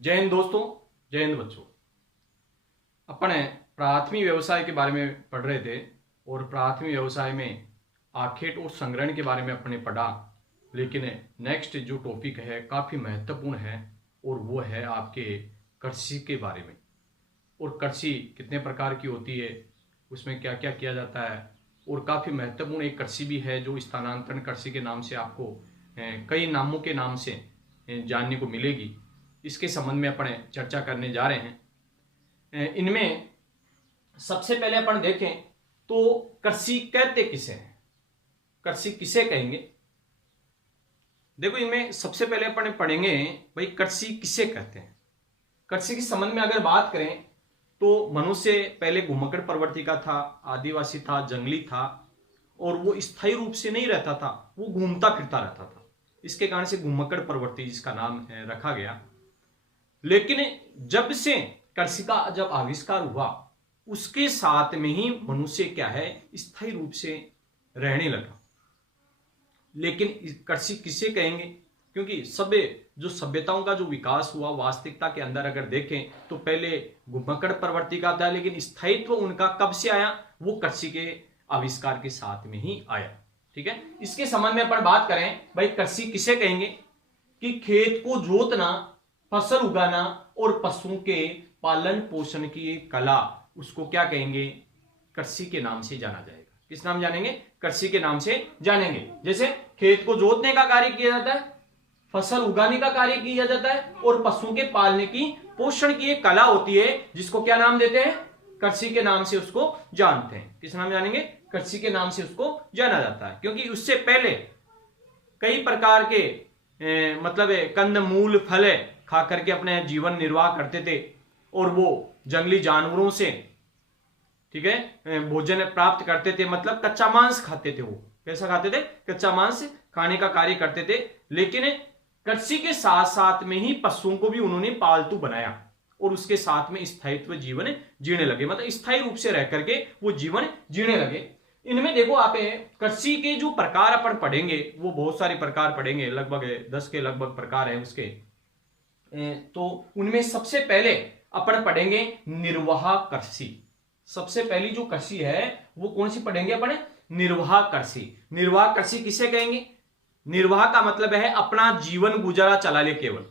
जय हिंद दोस्तों, जय हिंद बच्चों। अपन प्राथमिक व्यवसाय के बारे में पढ़ रहे थे और प्राथमिक व्यवसाय में आखेट और संग्रहण के बारे में अपने पढ़ा। लेकिन नेक्स्ट जो टॉपिक है काफ़ी महत्वपूर्ण है और वो है आपके कृषि के बारे में। और कृषि कितने प्रकार की होती है, उसमें क्या क्या किया जाता है, और काफ़ी महत्वपूर्ण एक कृषि भी है जो स्थानांतरण कृषि के नाम से आपको कई नामों के नाम से जानने को मिलेगी। इसके संबंध में अपन चर्चा करने जा रहे हैं। इनमें सबसे पहले अपन देखें तो कृषि कहते किसे हैं, कृषि किसे कहेंगे। देखो, इनमें सबसे पहले अपन पढ़ेंगे भाई कृषि किसे कहते हैं। कृषि के संबंध में अगर बात करें तो मनुष्य पहले घुमक्कड़ प्रवृत्ति का था, आदिवासी था, जंगली था, और वो स्थायी रूप से नहीं रहता था, वो घूमता फिरता रहता था। इसके कारण से घुमक्कड़ प्रवृत्ति जिसका नाम रखा गया। लेकिन जब से कृषि का जब आविष्कार हुआ उसके साथ में ही मनुष्य क्या है, स्थायी रूप से रहने लगा। लेकिन कृषि किसे कहेंगे, क्योंकि जो सभ्यताओं का जो विकास हुआ वास्तविकता के अंदर अगर देखें तो पहले घुमक्कड़ प्रवृत्ति का था, लेकिन स्थायित्व उनका कब से आया, वो कृषि के आविष्कार के साथ में ही आया। ठीक है, इसके संबंध में अपन बात करें भाई कृषि किसे कहेंगे कि खेत को जोतना, फसल उगाना और पशुओं के पालन पोषण की एक कला, उसको क्या कहेंगे, कृषि के नाम से जाना जाएगा। किस नाम जानेंगे, कृषि के नाम से जानेंगे। जैसे खेत को जोतने का कार्य किया जाता है, फसल उगाने का कार्य किया जाता है, और पशुओं के पालने की पोषण की एक कला होती है जिसको क्या नाम देते हैं, कृषि के नाम से उसको जानते हैं। किस नाम जानेंगे, कृषि के नाम से उसको जाना जाता है। क्योंकि उससे पहले कई प्रकार के मतलब कंद मूल फल खा करके अपने जीवन निर्वाह करते थे, और वो जंगली जानवरों से, ठीक है, भोजन प्राप्त करते थे, मतलब कच्चा मांस खाते थे। वो कैसा खाते थे, कच्चा मांस खाने का कार्य करते थे। लेकिन कृषि के साथ साथ में ही पशुओं को भी उन्होंने पालतू बनाया और उसके साथ में स्थायित्व जीवन जीने लगे, मतलब स्थायी रूप से रह करके वो जीवन जीने लगे। इनमें देखो आप कृषि के जो प्रकार अपन पढ़ेंगे वो बहुत सारे प्रकार पढ़ेंगे, लगभग 10 के लगभग प्रकार है उसके। तो उनमें सबसे पहले अपन पढ़ेंगे निर्वाह कृषि। सबसे पहली जो कृषि है वो कौन सी पढ़ेंगे अपन, निर्वाह कृषि। निर्वाह कृषि किसे कहेंगे, निर्वाह का मतलब है अपना जीवन गुजारा चला ले केवल,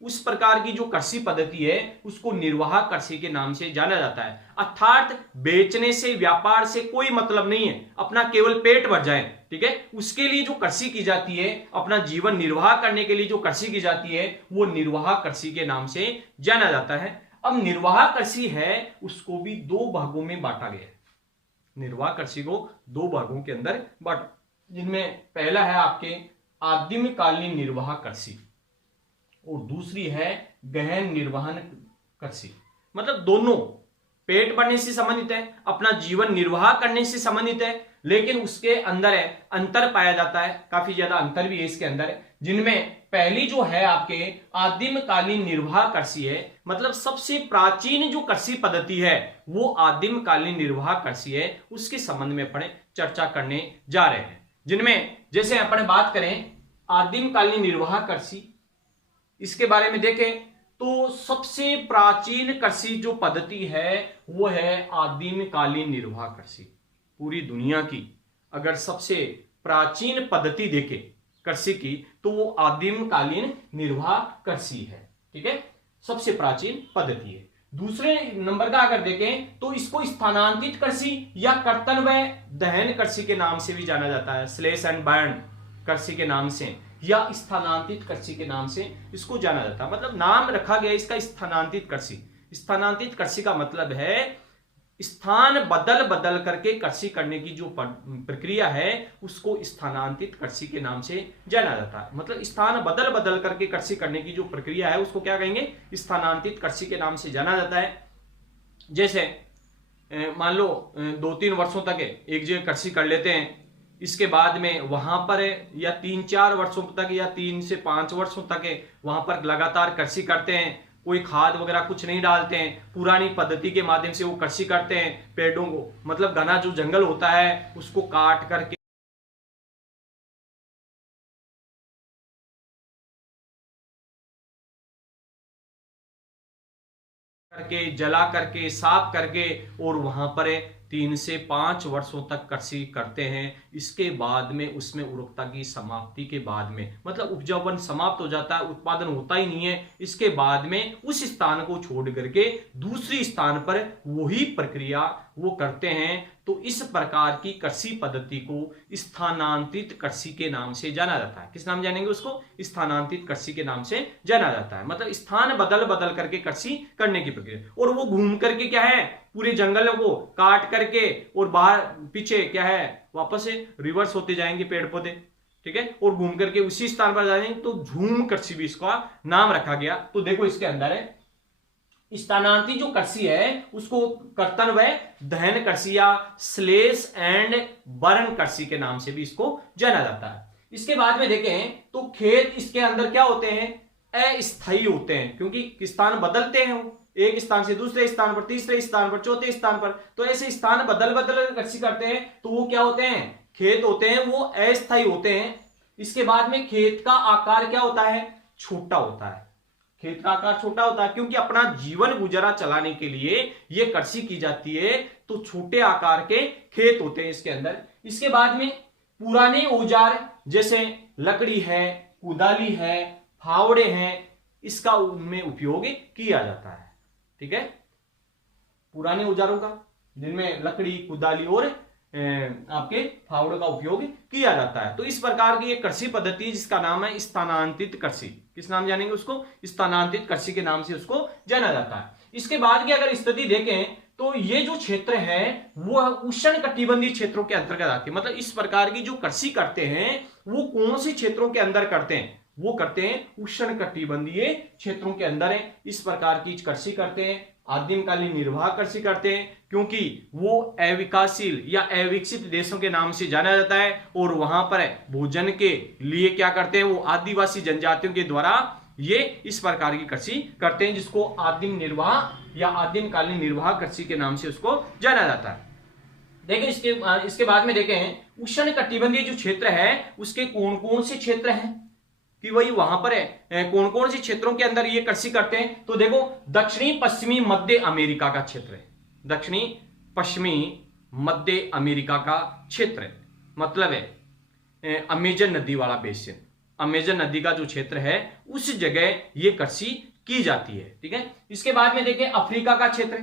उस प्रकार की जो कृषि पद्धति है उसको निर्वाह कृषि के नाम से जाना जाता है। अर्थात बेचने से, व्यापार से कोई मतलब नहीं है, अपना केवल पेट भर जाए, ठीक है, उसके लिए जो कृषि की जाती है, अपना जीवन निर्वाह करने के लिए जो कृषि की जाती है वो निर्वाह कृषि के नाम से जाना जाता है। अब निर्वाह कृषि है उसको भी दो भागों में बांटा गया है। निर्वाह कृषि को दो भागों के अंदर बांटा, जिनमें पहला है आपके आदिम कालीन निर्वाह कृषि और दूसरी है गहन निर्वहन कृषि। मतलब दोनों पेट भरने से संबंधित है, अपना जीवन निर्वाह करने से संबंधित है, लेकिन उसके अंदर है अंतर पाया जाता है, काफी ज्यादा अंतर भी है इसके अंदर। जिनमें पहली जो है आपके आदिम कालीन निर्वाह कृषि है, मतलब सबसे प्राचीन जो कृषि पद्धति है वो आदिम कालीन निर्वाह कृषि है, उसके संबंध में अपन चर्चा करने जा रहे हैं। जिनमें जैसे अपन बात करें आदिम कालीन निर्वाह कृषि, इसके बारे में देखें तो सबसे प्राचीन कृषि जो पद्धति है वो है आदिम कालीन निर्वाह कृषि। पूरी दुनिया की अगर सबसे प्राचीन पद्धति देखें कृषि की तो वो आदिम कालीन निर्वाह कृषि है। ठीक है, सबसे प्राचीन पद्धति है। दूसरे नंबर का अगर देखें तो इसको स्थानांतरित कृषि या कर्तन व दहन कृषि के नाम से भी जाना जाता है, स्लेश एंड बर्न कृषि के नाम से या स्थानांतरित कृषि के नाम से इसको जाना जाता है। मतलब नाम रखा गया इसका स्थानांतरित कृषि। स्थानांतरित कृषि का मतलब है स्थान बदल बदल करके कृषि करने की जो प्रक्रिया है उसको स्थानांतरित कृषि के नाम से जाना जाता है। मतलब स्थान बदल बदल करके कृषि करने की जो प्रक्रिया है उसको क्या कहेंगे, स्थानांतरित कृषि के नाम से जाना जाता है। जैसे मान लो 2-3 वर्षों तक एक जगह कृषि कर लेते हैं, इसके बाद में वहां पर या 3-4 वर्षों तक या 3 से 5 वर्षों तक वहां पर लगातार कृषि करते हैं, कोई खाद वगैरह कुछ नहीं डालते हैं, पुरानी पद्धति के माध्यम से वो कृषि करते हैं। पेड़ों को, मतलब घना जो जंगल होता है उसको काट करके करके, जला करके, साफ करके और वहां पर 3 से 5 वर्षों तक कृषि करते हैं। इसके बाद में उसमें उर्वरकता की समाप्ति के बाद में, मतलब उपजाऊपन समाप्त हो जाता है, उत्पादन होता ही नहीं है, इसके बाद में उस स्थान को छोड़ करके दूसरी स्थान पर वही प्रक्रिया वो करते हैं। तो इस प्रकार की कृषि पद्धति को स्थानांतरित कृषि के नाम से जाना जाता है। किस नाम जानेंगे उसको? स्थानांतरित कृषि के नाम से जाना जाता है। मतलब स्थान बदल बदल करके कृषि करने की प्रक्रिया। और वो घूम करके क्या है, पूरे जंगलों को काट करके और बाहर पीछे क्या है, वापस से रिवर्स होते जाएंगे पेड़ पौधे, ठीक है, और घूम करके उसी स्थान पर जाएंगे। तो झूम कृषि भी इसका नाम रखा गया। तो देखो इसके अंदर है स्थानांतरित जो कृषि है उसको कर्तन व दहन कृषि या स्लेश एंड बर्न कृषि के नाम से भी इसको जाना जाता है। इसके बाद में देखें तो खेत इसके अंदर क्या होते हैं, अस्थायी होते हैं, क्योंकि स्थान बदलते हैं, एक स्थान से दूसरे स्थान पर, तीसरे स्थान पर, चौथे स्थान पर, तो ऐसे स्थान बदल बदल कृषि करते हैं। तो वो क्या होते हैं, खेत होते हैं, वो अस्थायी होते हैं। इसके बाद में खेत का आकार क्या होता है, छोटा होता है। खेत का आकार छोटा होता है क्योंकि अपना जीवन गुजारा चलाने के लिए ये कृषि की जाती है। तो छोटे आकार के खेत होते हैं इसके अंदर। इसके बाद में पुराने औजार जैसे लकड़ी है, कुदाली है, फावड़े हैं, इसका उनमें उपयोग किया जाता है। ठीक है, पुराने औजारों का जिनमें लकड़ी, कुदाली और आपके फावड़ों का उपयोग किया जाता है। तो इस प्रकार की एक कृषि पद्धति जिसका नाम है स्थानांतरित कृषि। किस नाम जानेंगे उसको? स्थानांतरित कृषि के नाम से उसको जाना जाता है। इसके बाद की अगर स्थिति देखें तो ये जो क्षेत्र है वो उष्ण कटिबंधीय क्षेत्रों के अंतर्गत आती है। मतलब इस प्रकार की जो कृषि करते हैं वो कौन से क्षेत्रों के अंदर करते हैं? वो करते हैं उष्ण कटिबंधीय क्षेत्रों के अंदर है। इस प्रकार की कृषि करते हैं, आदिमकालीन निर्वाह कृषि करते हैं, क्योंकि वो अविकासशील या अविकसित देशों के नाम से जाना जाता है। और वहां पर भोजन के लिए क्या करते हैं, वो आदिवासी जनजातियों के द्वारा ये इस प्रकार की कृषि करते हैं, जिसको आदिम निर्वाह या आदिमकालीन निर्वाह कृषि के नाम से उसको जाना जाता है। देखिए इसके बाद में देखें उष्ण कटिबंधीय जो क्षेत्र है उसके कौन कौन से क्षेत्र हैं कि वही वहां पर है, कौन कौन से क्षेत्रों के अंदर ये कृषि करते हैं। तो देखो दक्षिणी पश्चिमी मध्य अमेरिका का क्षेत्र है, दक्षिणी पश्चिमी मध्य अमेरिका का क्षेत्र है, मतलब है अमेजन नदी वाला बेसिन, अमेजन नदी का जो क्षेत्र है उस जगह ये कृषि की जाती है। ठीक है, इसके बाद में देखें अफ्रीका का क्षेत्र,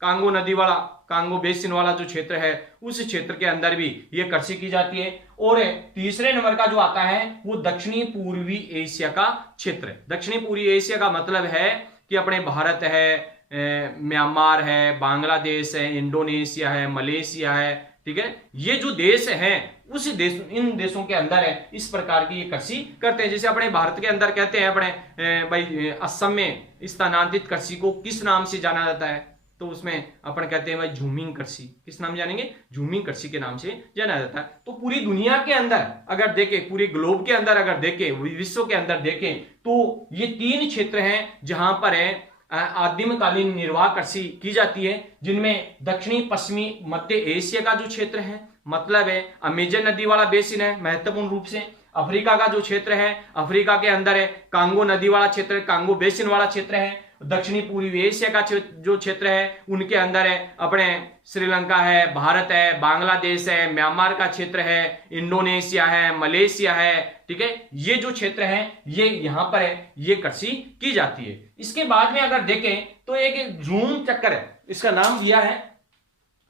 कांगो नदी वाला, कांगो बेसिन वाला जो क्षेत्र है उस क्षेत्र के अंदर भी ये कृषि की जाती है। और तीसरे नंबर का जो आता है वो दक्षिणी पूर्वी एशिया का क्षेत्र है। दक्षिणी पूर्वी एशिया का मतलब है कि अपने भारत है, म्यांमार है, बांग्लादेश है, इंडोनेशिया है, मलेशिया है। ठीक है, ये जो देश हैं उस देश, इन देशों के अंदर है इस प्रकार की ये कृषि करते हैं। जैसे अपने भारत के अंदर कहते हैं अपने भाई असम में स्थानांतरित कृषि को किस नाम से जाना जाता है, तो उसमें अपन कहते हैं भाई झूमिंग कृषि। किस नाम जानेंगे? झूमिंग कृषि के नाम से जाना जाता है। तो पूरी दुनिया के अंदर अगर देखें, पूरे ग्लोब के अंदर अगर देखें, विश्व के अंदर देखें तो ये 3 क्षेत्र हैं जहां पर है आदिमकालीन निर्वाह कृषि की जाती है, जिनमें दक्षिणी पश्चिमी मध्य एशिया का जो क्षेत्र है, मतलब है अमेजन नदी वाला बेसिन है महत्वपूर्ण रूप से। अफ्रीका का जो क्षेत्र है, अफ्रीका के अंदर है कांगो नदी वाला क्षेत्र, कांगो बेसिन वाला क्षेत्र है। दक्षिणी पूर्वी एशिया का जो क्षेत्र है उनके अंदर है अपने श्रीलंका है, भारत है, बांग्लादेश है, म्यांमार का क्षेत्र है, इंडोनेशिया है, मलेशिया है। ठीक है, ये जो क्षेत्र है ये यहां पर है, ये कृषि की जाती है। इसके बाद में अगर देखें तो एक झूम चक्कर है, इसका नाम दिया है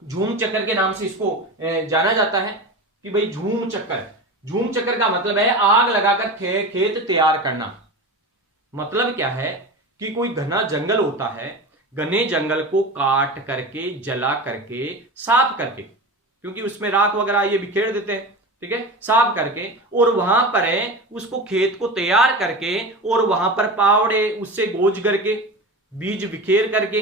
झूम चक्कर के नाम से इसको जाना जाता है कि भाई झूम चक्कर। झूम चक्कर का मतलब है आग लगाकर खेत तैयार करना। मतलब क्या है कि कोई घना जंगल होता है, घने जंगल को काट करके, जला करके, साफ करके, क्योंकि उसमें राख वगैरह ये बिखेर देते हैं, ठीक है, साफ करके, और वहां पर है उसको खेत को तैयार करके और वहां पर पावड़े उससे गोज करके, बीज बिखेर करके,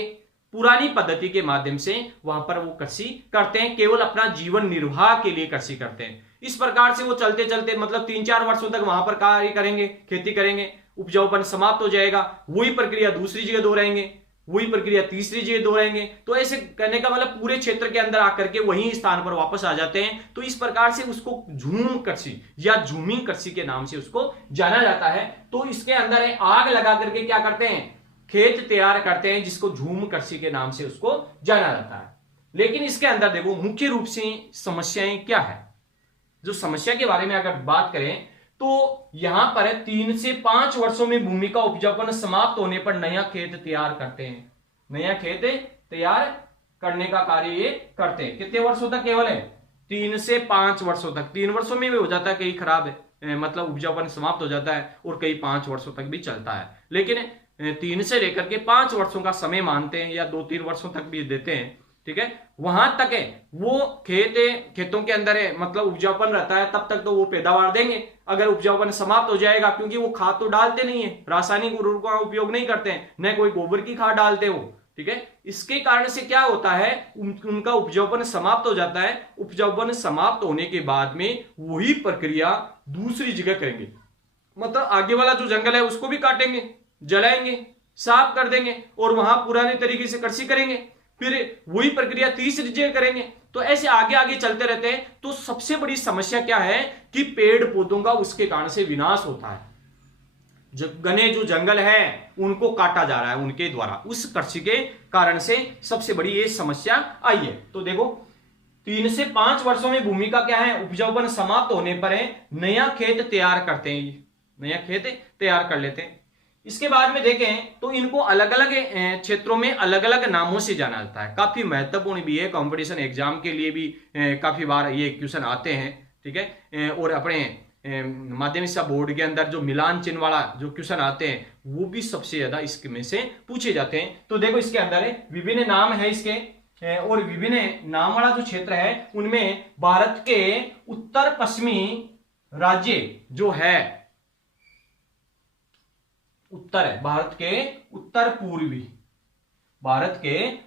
पुरानी पद्धति के माध्यम से वहां पर वो कृषि करते हैं, केवल अपना जीवन निर्वाह के लिए कृषि करते हैं। इस प्रकार से वो चलते चलते मतलब 3-4 वर्षों तक वहां पर कार्य करेंगे, खेती करेंगे, उपजाऊपन समाप्त हो जाएगा, वही प्रक्रिया दूसरी जगह दोहराएंगे, वही प्रक्रिया तीसरी जगह दोहराएंगे। तो ऐसे करने का मतलब पूरे क्षेत्र के अंदर आकर के वही स्थान पर वापस आ जाते हैं। तो इस प्रकार से उसको झूम कृषि या झूमिंग कृषि के नाम से उसको जाना जाता है। तो इसके अंदर है आग लगा करके क्या करते हैं, खेत तैयार करते हैं, जिसको झूम कृषि के नाम से उसको जाना जाता है। लेकिन इसके अंदर देखो मुख्य रूप से समस्याएं क्या है। जो समस्या के बारे में अगर बात करें तो यहां पर 3 से 5 वर्षों में भूमि का उपजाऊपन समाप्त होने पर नया खेत तैयार करते हैं। नया खेत तैयार करने का कार्य ये करते हैं। कितने वर्षों तक? केवल है 3 से 5 वर्षों तक। 3 वर्षों में भी हो जाता है, कई खराब है, मतलब उपजाऊपन समाप्त हो जाता है, और कई 5 वर्षों तक भी चलता है। लेकिन 3 से लेकर के 5 वर्षों का समय मानते हैं, या 2-3 वर्षों तक भी देते हैं, ठीक है। वहां तक है वो खेतों के अंदर है, मतलब उपजाऊपन रहता है, तब तक तो वो पैदावार देंगे। अगर उपजाऊपन समाप्त हो जाएगा, क्योंकि वो खाद तो डालते नहीं है, रासायनिक उर्वरकों का उपयोग नहीं करते हैं, न कोई गोबर की खाद डालते वो, ठीक है। इसके कारण से क्या होता है, उनका उपजाऊपन समाप्त हो जाता है। उपजाऊपन समाप्त होने के बाद में वही प्रक्रिया दूसरी जगह करेंगे, मतलब आगे वाला जो जंगल है उसको भी काटेंगे, जलाएंगे, साफ कर देंगे, और वहां पुराने तरीके से कृषि करेंगे, फिर वही प्रक्रिया तीसरी जगह करेंगे। तो ऐसे आगे आगे चलते रहते हैं। तो सबसे बड़ी समस्या क्या है कि पेड़ पौधों का उसके कारण से विनाश होता है। घने जो जंगल है उनको काटा जा रहा है उनके द्वारा, उस कृषि के कारण से सबसे बड़ी ये समस्या आई है। तो देखो 3 से 5 वर्षों में भूमि का क्या है, उपजाऊपन समाप्त होने पर है नया खेत तैयार करते हैं, नया खेत तैयार कर लेते हैं। इसके बाद में देखें तो इनको अलग अलग क्षेत्रों में अलग अलग नामों से जाना जाता है। काफी महत्वपूर्ण भी है, कंपटीशन एग्जाम के लिए भी काफी बार ये क्वेश्चन आते हैं, ठीक है। और अपने माध्यमिक शिक्षा बोर्ड के अंदर जो मिलान चिन्ह वाला जो क्वेश्चन आते हैं वो भी सबसे ज्यादा इसमें से पूछे जाते हैं। तो देखो इसके अंदर विभिन्न नाम है इसके, और विभिन्न नाम वाला जो क्षेत्र है उनमें भारत के उत्तर पश्चिमी राज्य जो है, उत्तर है भारत के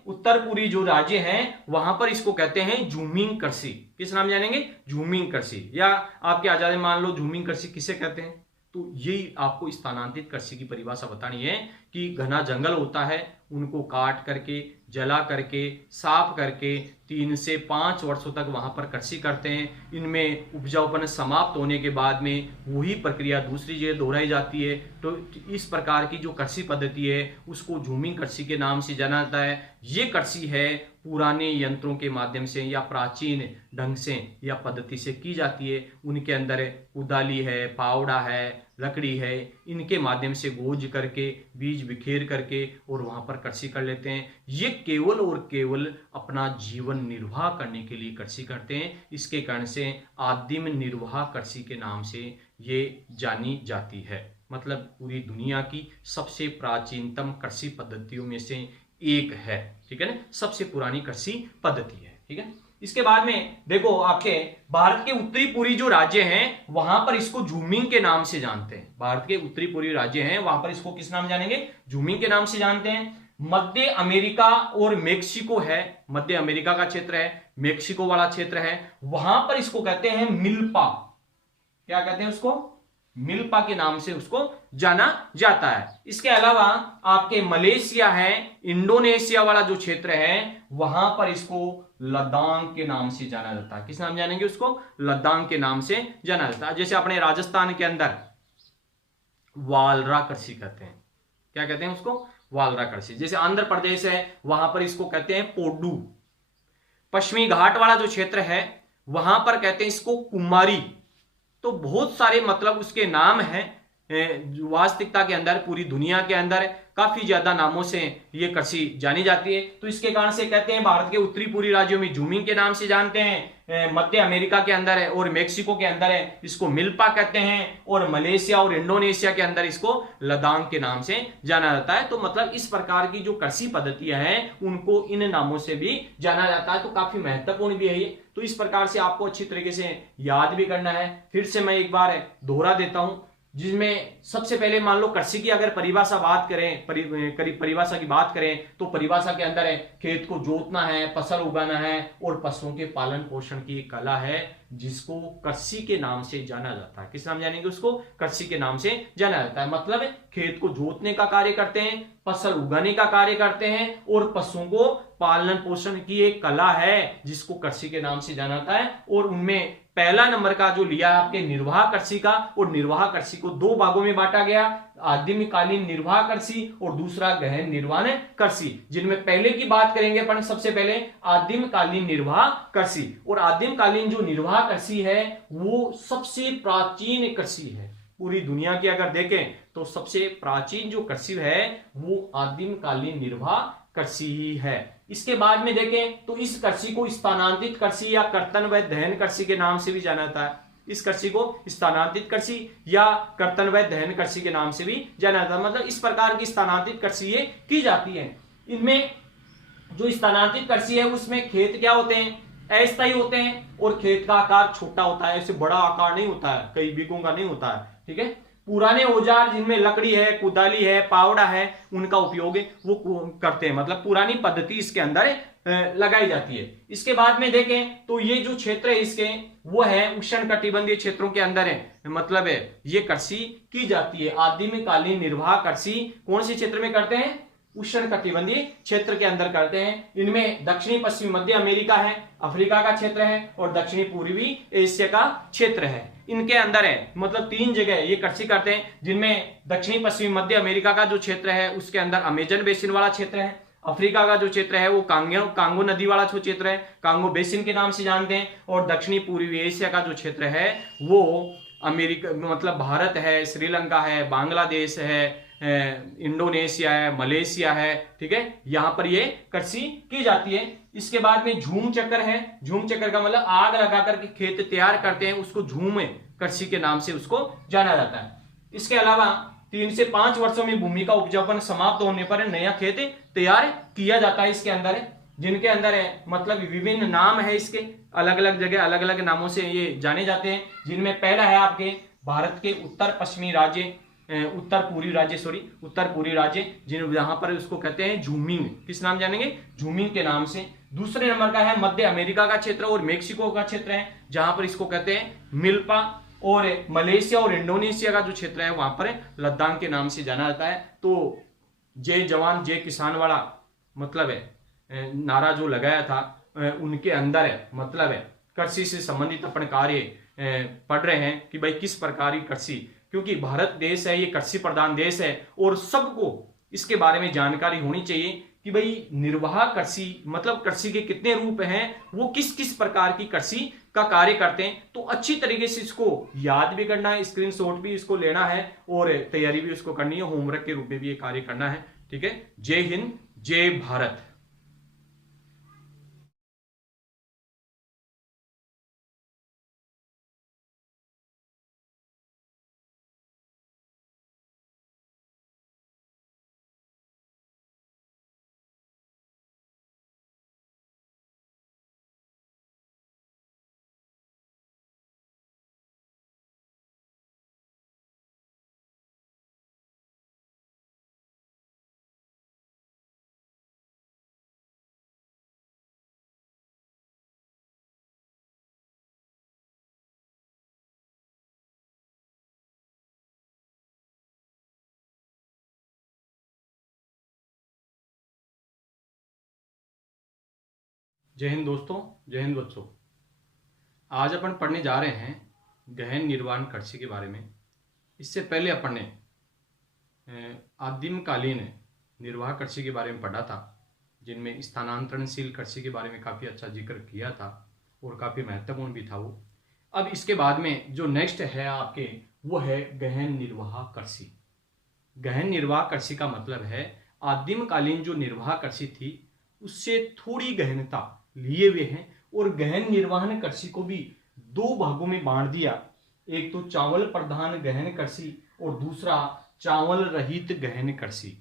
उत्तर पूर्वी जो राज्य हैं वहां पर इसको कहते हैं झूमिंग कृषि। किस नाम जानेंगे? झूमिंग कृषि, या आपके आजादी मान लो झूमिंग कृषि किसे कहते हैं। तो यही आपको स्थानांतरित कृषि की परिभाषा बतानी है कि घना जंगल होता है, उनको काट करके, जला करके, साफ करके 3 से 5 वर्षों तक वहां पर कृषि करते हैं। इनमें उपजाऊपन समाप्त होने के बाद में वही प्रक्रिया दूसरी जगह दोहराई जाती है। तो इस प्रकार की जो कृषि पद्धति है उसको झूमिंग कृषि के नाम से जाना जाता है। ये कृषि है पुराने यंत्रों के माध्यम से या प्राचीन ढंग से या पद्धति से की जाती है। उनके अंदर कुदाली है, फावड़ा है, लकड़ी है, इनके माध्यम से गोज करके, बीज बिखेर करके और वहां पर कृषि कर लेते हैं। ये केवल और केवल अपना जीवन निर्वाह करने के लिए कृषि करते हैं। इसके कारण से आदिम निर्वाह कृषि के नाम से ये जानी जाती है। मतलब पूरी दुनिया की सबसे प्राचीनतम कृषि पद्धतियों में से एक है, ठीक है ना, सबसे पुरानी कृषि पद्धति है, ठीक है। इसके बाद में देखो आपके भारत के उत्तरी पूर्वी जो राज्य हैं वहां पर इसको झूमिंग के नाम से जानते हैं। भारत के उत्तरी पूर्वी राज्य हैं वहां पर इसको किस नाम जानेंगे? झूमिंग के नाम से जानते हैं। मध्य अमेरिका और मेक्सिको है, मध्य अमेरिका का क्षेत्र है, मेक्सिको वाला क्षेत्र है, वहां पर इसको कहते हैं मिल्पा। क्या कहते हैं उसको? मिल्पा के नाम से उसको जाना जाता है। इसके अलावा आपके मलेशिया है, इंडोनेशिया वाला जो क्षेत्र है वहां पर इसको लद्दाख के नाम से जाना जाता है। किस नाम जानेंगे उसको? लद्दाख के नाम से जाना जाता है। जैसे अपने राजस्थान के अंदर वालरा कृषि कहते हैं। क्या कहते हैं उसको? वालरा कृषि। जैसे आंध्र प्रदेश है वहां पर इसको कहते हैं पोडू। पश्चिमी घाट वाला जो क्षेत्र है वहां पर कहते हैं इसको कुमारी। तो बहुत सारे मतलब उसके नाम हैं। वास्तविकता के अंदर पूरी दुनिया के अंदर काफी ज्यादा नामों से ये कृषि जानी जाती है। तो इसके कारण से कहते हैं भारत के उत्तरी पूर्वी राज्यों में झूमिंग के नाम से जानते हैं, मध्य अमेरिका के अंदर है और मेक्सिको के अंदर है इसको मिल्पा कहते हैं, और मलेशिया और इंडोनेशिया के अंदर इसको लद्दाख के नाम से जाना जाता है। तो मतलब इस प्रकार की जो कृषि पद्धतियां हैं उनको इन नामों से भी जाना जाता है। तो काफी महत्वपूर्ण भी है ये। तो इस प्रकार से आपको अच्छी तरीके से याद भी करना है। फिर से मैं एक बार दोहरा देता हूं, जिसमें सबसे पहले मान लो कृषि की अगर परिभाषा बात करें, परिभाषा की बात करें तो परिभाषा के अंदर है खेत को जोतना है, फसल उगाना है और पशुओं के पालन पोषण की एक कला है जिसको कृषि के नाम से जाना जाता है। किस नाम जानेंगे उसको? कृषि के नाम से जाना जाता है। मतलब खेत को जोतने का कार्य करते हैं, फसल उगाने का कार्य करते हैं और पशुओं को पालन पोषण की एक कला है जिसको कृषि के नाम से जाना जाता है। और उनमें पहला नंबर का जो लिया आपके निर्वाह कृषि का, और निर्वाह कृषि को दो भागों में बांटा गया, आदिमकालीन निर्वाह कृषि और दूसरा गहन निर्वाण कृषि, जिनमें पहले की बात करेंगे अपन सबसे पहले आदिमकालीन निर्वाह कृषि। और आदिमकालीन जो निर्वाह कृषि है वो सबसे प्राचीन कृषि है पूरी दुनिया की, अगर देखें तो सबसे प्राचीन जो कृषि है वो आदिमकालीन निर्वाह कृषि ही है। इसके बाद में देखें तो इस कृषि को स्थानांतरित कृषि या कर्तन व दहन कृषि के नाम से भी जाना जाता है। इस कृषि को स्थानांतरित कृषि या कर्तन व दहन कृषि के नाम से भी जाना जाता है। मतलब इस प्रकार की स्थानांतरित कृषि ये की जाती है। इनमें जो स्थानांतरित कृषि है उसमें खेत क्या होते हैं, अस्थायी होते हैं, और खेत का आकार छोटा होता है, ऐसे बड़ा आकार नहीं होता है, कई बीघों का नहीं होता है। ठीक है। पुराने औजार जिनमें लकड़ी है, कुदाली है, पावड़ा है, उनका उपयोग वो करते हैं, मतलब पुरानी पद्धति इसके अंदर लगाई जाती है। इसके बाद में देखें तो ये जो क्षेत्र है इसके वो है उष्णकटिबंधीय क्षेत्रों के अंदर है, मतलब है ये कृषि की जाती है। आदिमकालीन निर्वाह कृषि कौन से क्षेत्र में करते हैं, उष्णकटिबंधीय क्षेत्र के अंदर करते हैं। इनमें दक्षिणी पश्चिमी मध्य अमेरिका है, अफ्रीका का क्षेत्र है, और दक्षिणी पूर्वी एशिया का क्षेत्र है। इनके अंदर है, मतलब 3 जगह ये कृषि करते हैं, जिनमें दक्षिणी पश्चिमी मध्य अमेरिका का जो क्षेत्र है उसके अंदर अमेजन बेसिन वाला क्षेत्र है। अफ्रीका का जो क्षेत्र है वो कांगो नदी वाला जो क्षेत्र है, कांगो बेसिन के नाम से जानते हैं। और दक्षिणी पूर्वी एशिया का जो क्षेत्र है वो अमेरिका, मतलब भारत है, श्रीलंका है, बांग्लादेश है, इंडोनेशिया है, मलेशिया है। ठीक है, यहां पर ये कृषि की जाती है। इसके बाद में झूम चक्कर है। झूम चक्कर का मतलब आग लगाकर के खेत तैयार करते हैं, उसको झूम कृषि के नाम से उसको जाना जाता है। इसके अलावा 3 से 5 वर्षों में भूमि का उपजाऊपन समाप्त होने पर नया खेत तैयार किया जाता है। इसके अंदर है, जिनके अंदर है मतलब विभिन्न नाम है इसके, अलग अलग जगह अलग अलग नामों से ये जाने जाते हैं। जिनमें पहला है आपके भारत के उत्तर पूर्वी राज्य जहां पर उसको कहते हैं झूमिंग, किस नाम जानेंगे, झूमिंग के नाम से। दूसरे नंबर का है मध्य अमेरिका का क्षेत्र और मेक्सिको का क्षेत्र है, जहां पर इसको कहते हैं मिल्पा। और मलेशिया और इंडोनेशिया का जो क्षेत्र है वहां पर लद्दाख के नाम से जाना जाता है। तो जय जवान जय किसान वाला मतलब है नारा जो लगाया था उनके अंदर है, मतलब है कृषि से संबंधित अपन कार्य पढ़ रहे हैं कि भाई किस प्रकार की कृषि, क्योंकि भारत देश है ये कृषि प्रधान देश है और सबको इसके बारे में जानकारी होनी चाहिए कि भाई निर्वाह कृषि मतलब कृषि के कितने रूप हैं, वो किस किस प्रकार की कृषि का कार्य करते हैं। तो अच्छी तरीके से इसको याद भी करना है, स्क्रीनशॉट भी इसको लेना है और तैयारी भी इसको करनी है, होमवर्क के रूप में भी ये कार्य करना है। ठीक है, जय हिंद जय भारत। जय हिंद दोस्तों, जय हिंद बच्चों। आज अपन पढ़ने जा रहे हैं गहन निर्वाण कृषि के बारे में। इससे पहले अपन ने आदिमकालीन निर्वाह कृषि के बारे में पढ़ा था, जिनमें स्थानांतरणशील कृषि के बारे में काफ़ी अच्छा जिक्र किया था और काफ़ी महत्वपूर्ण भी था वो। अब इसके बाद में जो नेक्स्ट है आपके वो है गहन निर्वाह कृषि। गहन निर्वाह कृषि का मतलब है आदिमकालीन जो निर्वाह कृषि थी उससे थोड़ी गहनता लिए हुए हैं, और गहन निर्वहन कृषि को भी 2 भागों में बांट दिया। एक तो चावल प्रधान गहन कृषि और दूसरा चावल रहित गहन कृषि।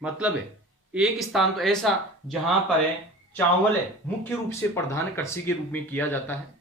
मतलब है एक स्थान तो ऐसा जहां पर चावल मुख्य रूप से प्रधान कृषि के रूप में किया जाता है,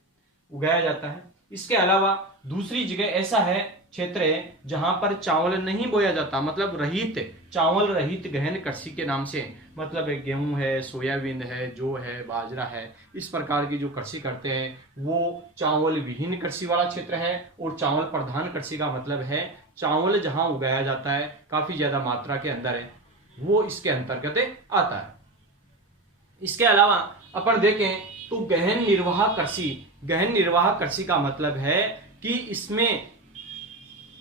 उगाया जाता है। इसके अलावा दूसरी जगह ऐसा है क्षेत्र है जहां पर चावल नहीं बोया जाता, मतलब रहित, चावल रहित गहन कृषि के नाम से, मतलब गेहूं है, सोयाबीन है, जो है बाजरा है, इस प्रकार की जो कृषि करते हैं वो चावल विहीन कृषि वाला क्षेत्र है। और चावल प्रधान कृषि का मतलब है चावल जहां उगाया जाता है काफी ज्यादा मात्रा के अंदर है, वो इसके अंतर्गत आता है। इसके अलावा अपन देखें तो गहन निर्वाह कृषि गहन निर्वाह कृषि का मतलब है कि इसमें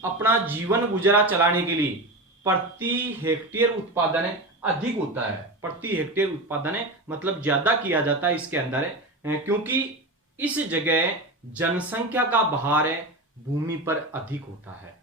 अपना जीवन गुजारा चलाने के लिए प्रति हेक्टेयर उत्पादन अधिक होता है। प्रति हेक्टेयर उत्पादन मतलब ज्यादा किया जाता है इसके अंदर, क्योंकि इस जगह जनसंख्या का भार भूमि पर अधिक होता है।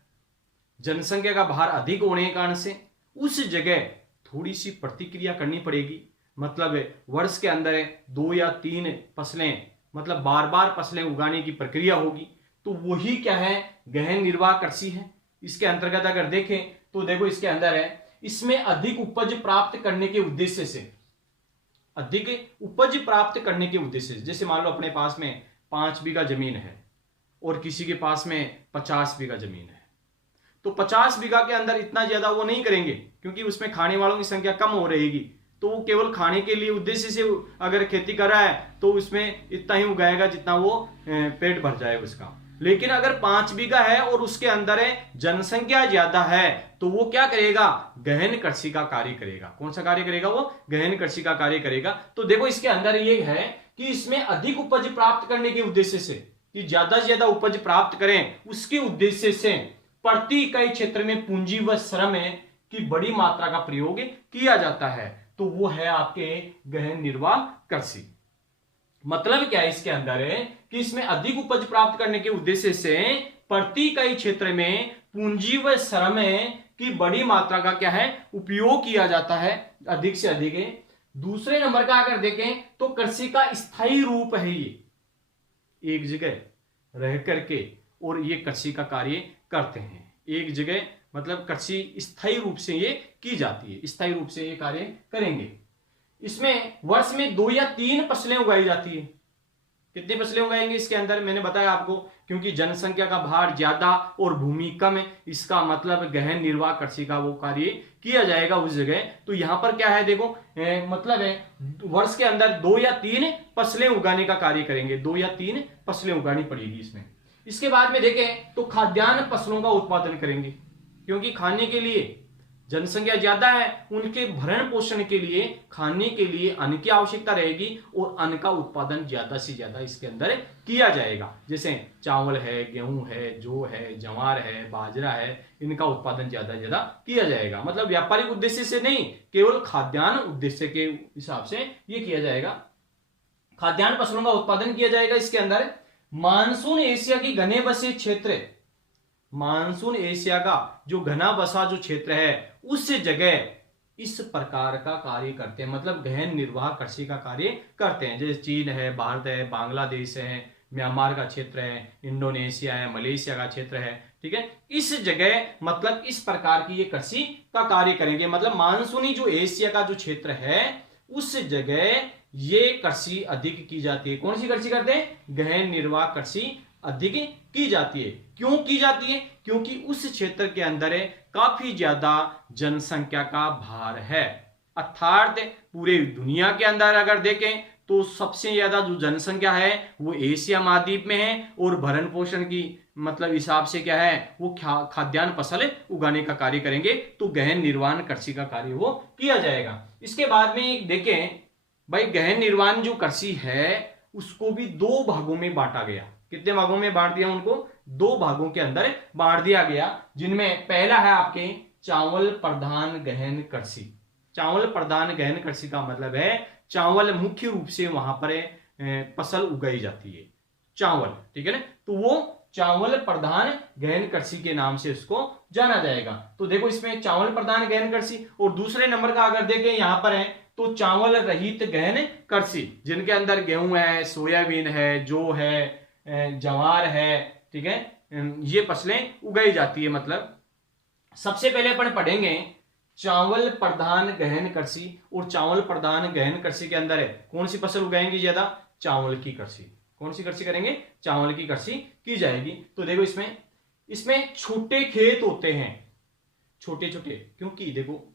जनसंख्या का भार अधिक होने के कारण से उस जगह थोड़ी सी प्रतिक्रिया करनी पड़ेगी। मतलब वर्ष के अंदर 2 या 3 फसलें, मतलब बार बार फसलें उगाने की प्रक्रिया होगी। तो वही क्या है, गहन निर्वाह कृषि है। इसके अंतर्गत अगर देखें तो देखो इसके अंदर है, इसमें अधिक उपज प्राप्त करने के उद्देश्य से, अधिक उपज प्राप्त करने के उद्देश्य से, जैसे मान लो अपने पास में 5 बीघा जमीन है और किसी के पास में 50 बीघा जमीन है, तो 50 बीघा के अंदर इतना ज्यादा वो नहीं करेंगे, क्योंकि उसमें खाने वालों की संख्या कम हो रहेगी। तो वो केवल खाने के लिए उद्देश्य से अगर खेती कर रहा है तो उसमें इतना ही उगाएगा जितना वो पेट भर जाए उसका। लेकिन अगर 5 बीघा है और उसके अंदर जनसंख्या ज्यादा है तो वो क्या करेगा, गहन कृषि का कार्य करेगा। कौन सा कार्य करेगा, वो गहन कृषि का कार्य करेगा। तो देखो इसके अंदर ये है कि इसमें अधिक उपज प्राप्त करने के उद्देश्य से, कि ज्यादा से ज्यादा उपज प्राप्त करें, उसके उद्देश्य से प्रति इकाई क्षेत्र में पूंजी व श्रम की बड़ी मात्रा का प्रयोग किया जाता है। तो वो है आपके गहन निर्वाह कृषि। मतलब क्या है इसके अंदर है कि इसमें अधिक उपज प्राप्त करने के उद्देश्य से प्रति इकाई क्षेत्र में पूंजी व श्रम की बड़ी मात्रा का क्या है, उपयोग किया जाता है, अधिक से अधिक। दूसरे नंबर का अगर देखें तो कृषि का स्थायी रूप है, ये एक जगह रह करके और ये कृषि का कार्य करते हैं। एक जगह मतलब कृषि स्थायी रूप से ये की जाती है, स्थायी रूप से ये कार्य करेंगे। इसमें वर्ष में 2 या 3 फसलें उगाई जाती है। कितनी फसलें उगाएंगे इसके अंदर, मैंने बताया आपको, क्योंकि जनसंख्या का भार ज्यादा और भूमि कम है, इसका मतलब गहन निर्वाह कृषि का वो कार्य किया जाएगा उस जगह। तो यहां पर क्या है देखो, मतलब है वर्ष के अंदर 2 या 3 फसलें उगाने का कार्य करेंगे, 2 या 3 फसलें उगानी पड़ेगी इसमें। इसके बाद में देखें तो खाद्यान्न फसलों का उत्पादन करेंगे, क्योंकि खाने के लिए जनसंख्या ज्यादा है, उनके भरण पोषण के लिए, खाने के लिए अन्न की आवश्यकता रहेगी और अन्न का उत्पादन ज्यादा से ज्यादा इसके अंदर किया जाएगा। जैसे चावल है, गेहूं है, जौ है, ज्वार है, बाजरा है, इनका उत्पादन ज्यादा से ज्यादा किया जाएगा। मतलब व्यापारिक उद्देश्य से नहीं, केवल खाद्यान्न उद्देश्य के हिसाब से ये किया जाएगा। खाद्यान्न फसलों का उत्पादन किया जाएगा इसके अंदर। मानसून एशिया की घने बसे क्षेत्र, मानसून एशिया का जो घना बसा जो क्षेत्र है उस जगह इस प्रकार का कार्य करते हैं, मतलब गहन निर्वाह कृषि का कार्य करते हैं। जैसे चीन है, भारत है, बांग्लादेश है, म्यांमार का क्षेत्र है, इंडोनेशिया है, मलेशिया का क्षेत्र है, ठीक है। इस जगह मतलब इस प्रकार की ये कृषि का कार्य करेंगे। मतलब मानसूनी जो एशिया का जो क्षेत्र है उस जगह ये कृषि अधिक की जाती है। कौन सी कृषि करते हैं, गहन निर्वाह कृषि अधिक की जाती है। क्यों की जाती है, क्योंकि उस क्षेत्र के अंदर काफी ज्यादा जनसंख्या का भार है। अर्थात पूरे दुनिया के अंदर अगर देखें तो सबसे ज्यादा जो जनसंख्या है वो एशिया महाद्वीप में है, और भरण पोषण की मतलब हिसाब से क्या है, वो खाद्यान्न फसल उगाने का कार्य करेंगे। तो गहन निर्वाह कृषि का कार्य वो किया जाएगा। इसके बाद में देखें भाई, गहन निर्वाह जो कृषि है उसको भी 2 भागों में बांटा गया। कितने भागों में बांट दिया उनको, 2 भागों के अंदर बांट दिया गया, जिनमें पहला है आपके चावल प्रधान गहन कृषि। चावल प्रधान गहन कृषि का मतलब है चावल मुख्य रूप से वहां पर फसल उगाई जाती है, चावल, ठीक है ना। तो वो चावल प्रधान गहन कृषि के नाम से उसको जाना जाएगा। तो देखो इसमें चावल प्रधान गहन कृषि, और दूसरे नंबर का अगर देखें यहां पर है तो चावल रहित गहन कृषि, जिनके अंदर गेहूं है, सोयाबीन है, जौ है, ज्वार है, ठीक है, ये फसलें उगाई जाती है। मतलब सबसे पहले अपन पढ़ेंगे चावल प्रधान गहन कृषि, और चावल प्रधान गहन कृषि के अंदर है कौन सी फसल उगाएंगे ज्यादा, चावल की कृषि। कौन सी कृषि करेंगे, चावल की कृषि की जाएगी। तो देखो इसमें छोटे खेत होते हैं, छोटे छोटे, क्योंकि देखो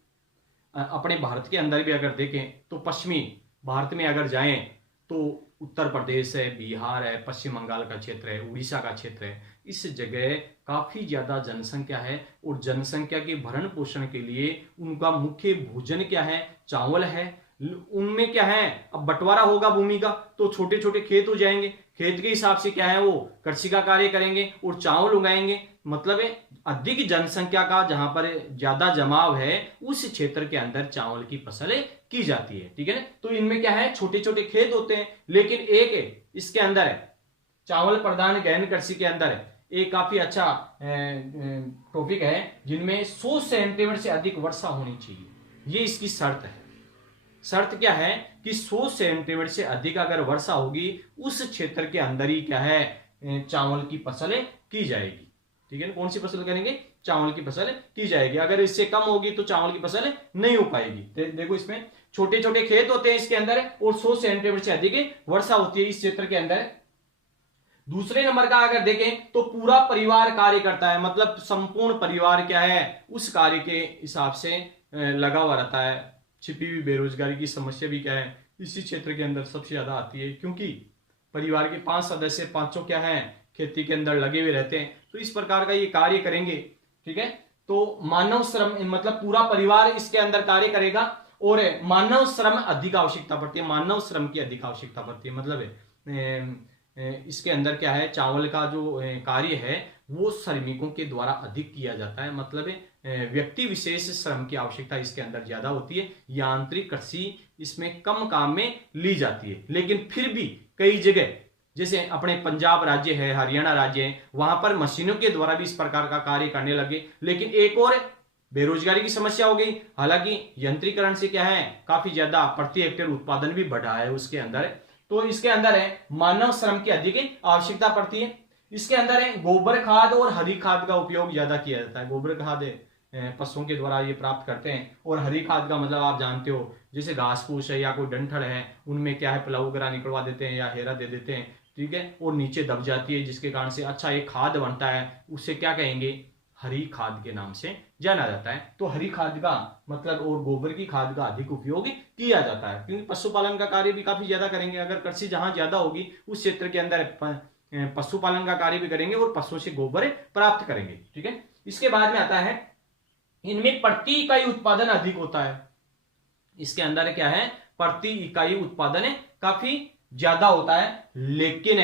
अपने भारत के अंदर भी अगर देखें तो पश्चिमी भारत में अगर जाएं तो उत्तर प्रदेश है, बिहार है, पश्चिम बंगाल का क्षेत्र है, उड़ीसा का क्षेत्र है, इस जगह काफी ज्यादा जनसंख्या है, और जनसंख्या के भरण पोषण के लिए उनका मुख्य भोजन क्या है, चावल है। उनमें क्या है, अब बंटवारा होगा भूमि का तो छोटे छोटे खेत हो जाएंगे, खेत के हिसाब से क्या है वो कृषि का कार्य करेंगे और चावल उगाएंगे। मतलब है अधिक जनसंख्या का जहां पर ज्यादा जमाव है उस क्षेत्र के अंदर चावल की फसल की जाती है। ठीक है ना। तो इनमें क्या है छोटे छोटे खेत होते हैं, लेकिन एक है इसके अंदर है चावल प्रधान गहन कृषि के अंदर है एक काफी अच्छा टॉपिक है जिनमें 100 सेंटीमीटर से अधिक वर्षा होनी चाहिए, ये इसकी शर्त है। शर्त क्या है कि 100 सेंटीमीटर से अधिक अगर वर्षा होगी उस क्षेत्र के अंदर ही क्या है चावल की फसल की जाएगी। ठीक है ना। कौन सी फसल करेंगे? चावल की फसल की जाएगी। अगर इससे कम होगी तो चावल की फसल नहीं हो पाएगी। देखो इसमें छोटे छोटे खेत होते हैं इसके अंदर और 100 सेंटीमीटर से अधिक वर्षा होती है इस क्षेत्र के अंदर। दूसरे नंबर का अगर देखें तो पूरा परिवार कार्य करता है, मतलब संपूर्ण परिवार क्या है उस कार्य के हिसाब से लगा हुआ रहता है। छिपी हुई बेरोजगारी की समस्या भी क्या है इसी क्षेत्र के अंदर सबसे ज्यादा आती है, क्योंकि परिवार के 5 सदस्य पांचों क्या है खेती के अंदर लगे हुए रहते हैं। तो इस प्रकार का ये कार्य करेंगे। ठीक है। तो मानव श्रम मतलब पूरा परिवार इसके अंदर कार्य करेगा और मानव श्रम अधिक आवश्यकता पड़ती है, मानव श्रम की अधिक आवश्यकता पड़ती है। मतलब इसके अंदर क्या है चावल का जो कार्य है वो श्रमिकों के द्वारा अधिक किया जाता है। मतलब व्यक्ति विशेष श्रम की आवश्यकता इसके अंदर ज्यादा होती है। यांत्रिक कृषि इसमें कम काम में ली जाती है, लेकिन फिर भी कई जगह जैसे अपने पंजाब राज्य है, हरियाणा राज्य है, वहां पर मशीनों के द्वारा भी इस प्रकार का कार्य करने लगे। लेकिन एक और बेरोजगारी की समस्या हो गई। हालांकि यंत्रीकरण से क्या है काफी ज्यादा प्रति हेक्टेयर उत्पादन भी बढ़ा है उसके अंदर। तो इसके अंदर है मानव श्रम की अधिक आवश्यकता पड़ती है। इसके अंदर है गोबर खाद और हरी खाद का उपयोग ज्यादा किया जाता है। गोबर खाद पशुओं के द्वारा ये प्राप्त करते हैं और हरी खाद का मतलब आप जानते हो जैसे घास फूस है या कोई डंठल है उनमें क्या है प्लाऊ वगैरह निकलवा देते हैं या हेरा दे देते हैं। ठीक है। और नीचे दब जाती है जिसके कारण से अच्छा एक खाद बनता है, उससे क्या कहेंगे हरी खाद के नाम से जाना जाता है। तो हरी खाद का मतलब और गोबर की खाद का अधिक उपयोग किया जाता है, क्योंकि पशुपालन का कार्य भी काफी ज्यादा करेंगे। अगर कृषि जहां ज्यादा होगी उस क्षेत्र के अंदर पशुपालन का कार्य भी करेंगे और पशुओं से गोबर प्राप्त करेंगे। ठीक है। इसके बाद में आता है इनमें प्रति इकाई उत्पादन अधिक होता है। इसके अंदर क्या है प्रति इकाई उत्पादन काफी ज्यादा होता है, लेकिन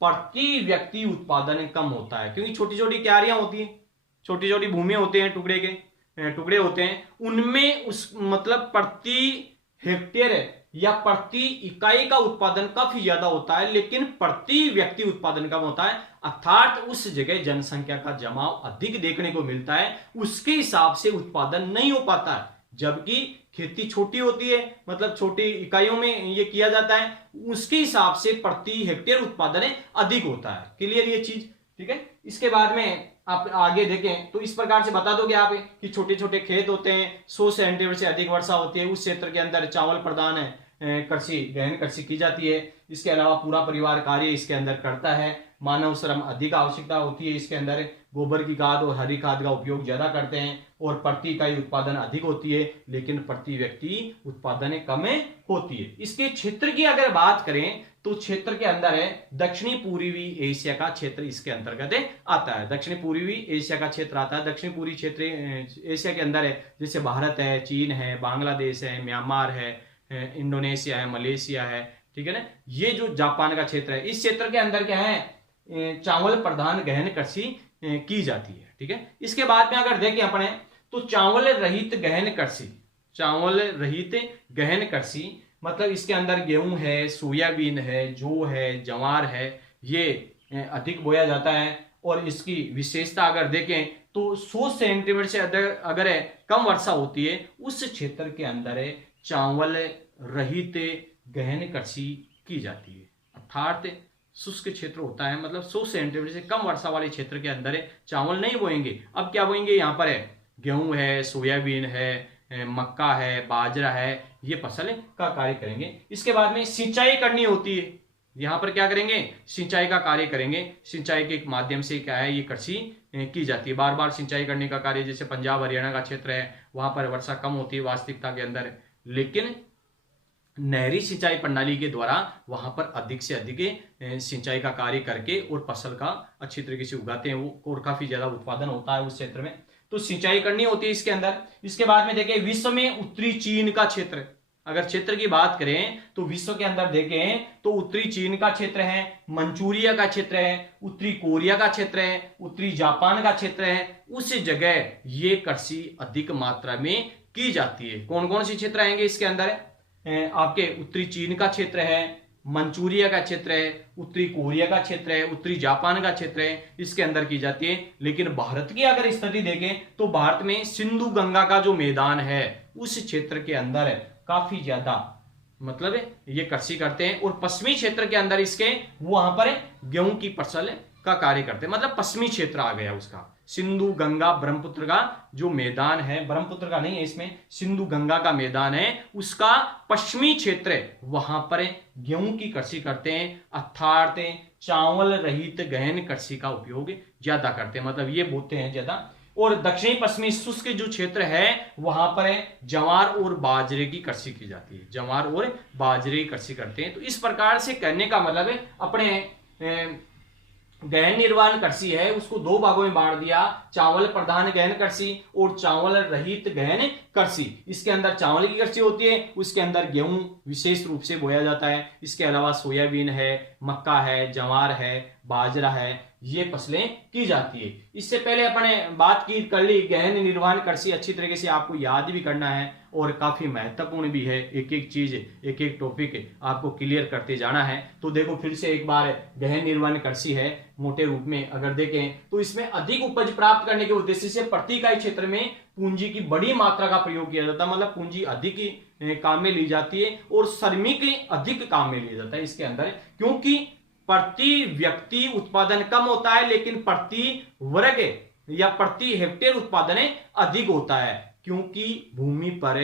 प्रति व्यक्ति उत्पादन कम होता है, क्योंकि छोटी छोटी क्यारियां होती हैं, छोटी छोटी भूमियां होते हैं, टुकड़े होते हैं, उनमें उस मतलब प्रति हेक्टेयर या प्रति इकाई का उत्पादन काफी ज्यादा होता है, लेकिन प्रति व्यक्ति उत्पादन कम होता है। अर्थात उस जगह जनसंख्या का जमाव अधिक देखने को मिलता है, उसके हिसाब से उत्पादन नहीं हो पाता है। जबकि खेती छोटी होती है, मतलब छोटी इकाइयों में ये किया जाता है, उसके हिसाब से प्रति हेक्टेयर उत्पादन अधिक होता है। क्लियर ये चीज? ठीक है। इसके बाद में आप आगे देखें तो इस प्रकार से बता दोगे आप कि छोटे छोटे खेत होते हैं, 100 सेंटीमीटर से अधिक वर्षा होती है, उस क्षेत्र के अंदर चावल प्रधान कृषि गहन कृषि की जाती है। इसके अलावा पूरा परिवार कार्य इसके अंदर करता है। मानव श्रम अधिक आवश्यकता होती है इसके अंदर, गोबर की खाद और हरी खाद का उपयोग ज्यादा करते हैं और प्रति इकाई उत्पादन अधिक होती है, लेकिन प्रति व्यक्ति उत्पादन कम होती है। इसके क्षेत्र की अगर बात करें तो क्षेत्र के अंदर है दक्षिणी पूर्वी एशिया का क्षेत्र इसके अंतर्गत आता है। दक्षिणी पूर्वी एशिया का क्षेत्र आता है। दक्षिणी पूर्वी क्षेत्र एशिया के अंदर है जैसे भारत है, चीन है, बांग्लादेश है, म्यांमार है, इंडोनेशिया है, मलेशिया है। ठीक है ना। ये जो जापान का क्षेत्र है, इस क्षेत्र के अंदर क्या है चावल प्रधान गहन कृषि की जाती है। ठीक है। इसके बाद में अगर देखें अपने तो चावल रहित गहन कृषि, चावल रहित गहन कृषि मतलब इसके अंदर गेहूं है, सोयाबीन है, जौ है, ज्वार है, ये अधिक बोया जाता है। और इसकी विशेषता अगर देखें तो 100 सेंटीमीटर से अगर कम वर्षा होती है उस क्षेत्र के अंदर चावल रहित गहन कृषि की जाती है। अर्थात शुष्क क्षेत्र होता है, मतलब 100 सेंटीमीटर से कम वर्षा वाले क्षेत्र के अंदर चावल नहीं बोएंगे। अब क्या बोएंगे यहाँ पर गेहूं है, सोयाबीन है, मक्का है, बाजरा है, ये फसल का कार्य करेंगे। इसके बाद में सिंचाई करनी होती है, यहाँ पर क्या करेंगे सिंचाई का कार्य करेंगे। सिंचाई के माध्यम से क्या है ये कृषि की जाती है। बार बार सिंचाई करने का कार्य, जैसे पंजाब हरियाणा का क्षेत्र है वहां पर वर्षा कम होती है वास्तविकता के अंदर, लेकिन नहरी सिंचाई प्रणाली के द्वारा वहां पर अधिक से अधिक सिंचाई का कार्य करके और फसल का अच्छी तरीके से उगाते हैं वो, और काफी ज्यादा उत्पादन होता है उस क्षेत्र में। तो सिंचाई करनी होती है इसके अंदर। इसके बाद में देखिए विश्व में उत्तरी चीन का क्षेत्र, अगर क्षेत्र की बात करें तो विश्व के अंदर देखें तो उत्तरी चीन का क्षेत्र है, मंचूरिया का क्षेत्र है, उत्तरी कोरिया का क्षेत्र है, उत्तरी जापान का क्षेत्र है, उस जगह ये कृषि अधिक मात्रा में की जाती है। कौन कौन से क्षेत्र आएंगे इसके अंदर? आपके उत्तरी चीन का क्षेत्र है, मंचूरिया का क्षेत्र है, उत्तरी कोरिया का क्षेत्र है, उत्तरी जापान का क्षेत्र है, इसके अंदर की जाती है। लेकिन भारत की अगर स्थिति देखें तो भारत में सिंधु गंगा का जो मैदान है उस क्षेत्र के अंदर काफी ज्यादा मतलब ये कृषि करते हैं। और पश्चिमी क्षेत्र के अंदर इसके वहां पर गेहूं की फसल का कार्य करते हैं, मतलब पश्चिमी क्षेत्र आ गया उसका। सिंधु गंगा ब्रह्मपुत्र का जो मैदान है, ब्रह्मपुत्र का नहीं है इसमें, सिंधु गंगा का मैदान है, उसका पश्चिमी क्षेत्र वहां पर गेहूं की कृषि करते हैं, अर्थात चावल रहित गहन कृषि का उपयोग ज्यादा करते हैं, मतलब ये बोते हैं ज्यादा। और दक्षिणी पश्चिमी शुष्क जो क्षेत्र है वहां पर जवार और बाजरे की कृषि की जाती है, जवार और बाजरे की कृषि करते हैं। तो इस प्रकार से कहने का मतलब है अपने गहन निर्माण कृषि है उसको दो भागों में बांट दिया, चावल प्रधान गहन कृषि और चावल रहित गहन कृषि। इसके अंदर चावल की कृषि होती है, उसके अंदर गेहूं विशेष रूप से बोया जाता है, इसके अलावा सोयाबीन है, मक्का है, जवार है, बाजरा है, ये फसलें की जाती है। इससे पहले अपने बात की कर ली गहन निर्माण कृषि, अच्छी तरीके से आपको याद भी करना है और काफी महत्वपूर्ण भी है, एक एक चीज एक एक टॉपिक आपको क्लियर करते जाना है। तो देखो फिर से एक बार, गहन निर्माण कृषि है मोटे रूप में अगर देखें तो इसमें अधिक उपज प्राप्त करने के उद्देश्य से प्रति इकाई क्षेत्र में पूंजी की बड़ी मात्रा का प्रयोग किया जाता है, मतलब पूंजी अधिक काम में ली जाती है और श्रमिक अधिक काम में लिया जाता है इसके अंदर, क्योंकि प्रति व्यक्ति उत्पादन कम होता है लेकिन प्रति वर्ग या प्रति हेक्टेयर उत्पादन अधिक होता है, क्योंकि भूमि पर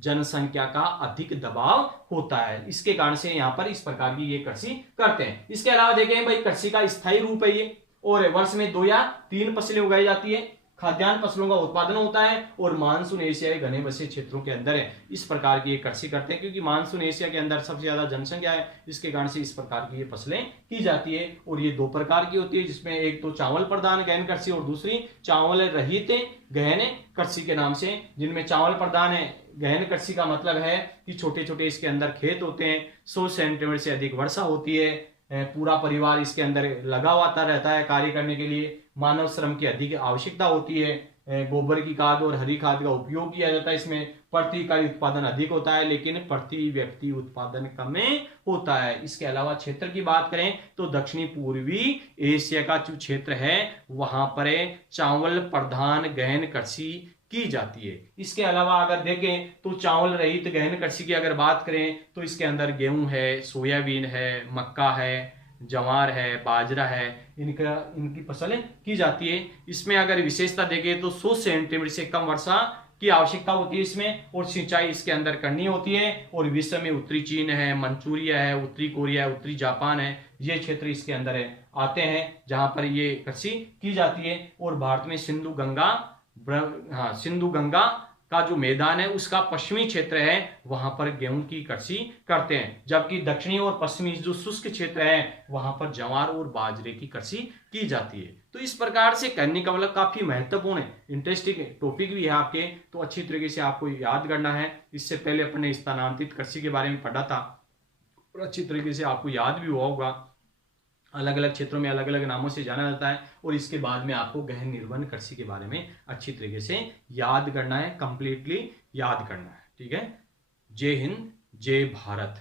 जनसंख्या का अधिक दबाव होता है। इसके कारण से यहां पर इस प्रकार की ये कृषि करते हैं। इसके अलावा देखें भाई कृषि का स्थायी रूप है ये, और वर्ष में 2 या 3 फसलें उगाई जाती है, खाद्यान्न फसलों का उत्पादन होता है और मानसून एशियाई घने बसे क्षेत्रों के अंदर है इस प्रकार की ये कृषि करते हैं, क्योंकि मानसून एशिया के अंदर सबसे ज्यादा जनसंख्या है, इसके कारण से इस प्रकार की ये फसलें की जाती है। और ये 2 प्रकार की होती है, जिसमें एक तो चावल प्रधान गहन कृषि और दूसरी चावल रहित गहन कृषि के नाम से। जिनमें चावल प्रधान है गहन कृषि का मतलब है कि छोटे छोटे इसके अंदर खेत होते हैं, 100 सेंटीमीटर से अधिक वर्षा होती है, पूरा परिवार इसके अंदर लगा हुआ रहता है कार्य करने के लिए, मानव श्रम की अधिक आवश्यकता होती है, गोबर की खाद और हरी खाद का उपयोग किया जाता है, इसमें प्रति इकाई उत्पादन अधिक होता है लेकिन प्रति व्यक्ति उत्पादन कम होता है। इसके अलावा क्षेत्र की बात करें तो दक्षिणी पूर्वी एशिया का जो क्षेत्र है वहां पर चावल प्रधान गहन कृषि की जाती है। इसके अलावा अगर देखें तो चावल रहित गहन कृषि की अगर बात करें तो इसके अंदर गेहूं है, सोयाबीन है, मक्का है, जवार है, बाजरा है, इनकी फसलें की जाती है। इसमें अगर विशेषता देखें तो 100 सेंटीमीटर से कम वर्षा की आवश्यकता होती है इसमें, और सिंचाई इसके अंदर करनी होती है। और विश्व में उत्तरी चीन है, मंचूरिया है, उत्तरी कोरिया है, उत्तरी जापान है, ये क्षेत्र इसके अंदर आते हैं जहां पर ये कृषि की जाती है। और भारत में सिंधु गंगा का जो मैदान है उसका पश्चिमी क्षेत्र है वहां पर गेहूं की कृषि करते हैं, जबकि दक्षिणी और पश्चिमी जो शुष्क क्षेत्र है वहां पर जवार और बाजरे की कृषि की जाती है। तो इस प्रकार से करने का मतलब काफी महत्वपूर्ण है, इंटरेस्टिंग टॉपिक भी है आपके, तो अच्छी तरीके से आपको याद करना है। इससे पहले अपने स्थानांतरित कृषि के बारे में पढ़ा था और अच्छी तरीके से आपको याद भी हुआ होगा, अलग अलग क्षेत्रों में अलग अलग नामों से जाना जाता है। और इसके बाद में आपको गहन निर्माण कृषि के बारे में अच्छी तरीके से याद करना है, कंप्लीटली याद करना है। ठीक है, जय हिंद, जय भारत।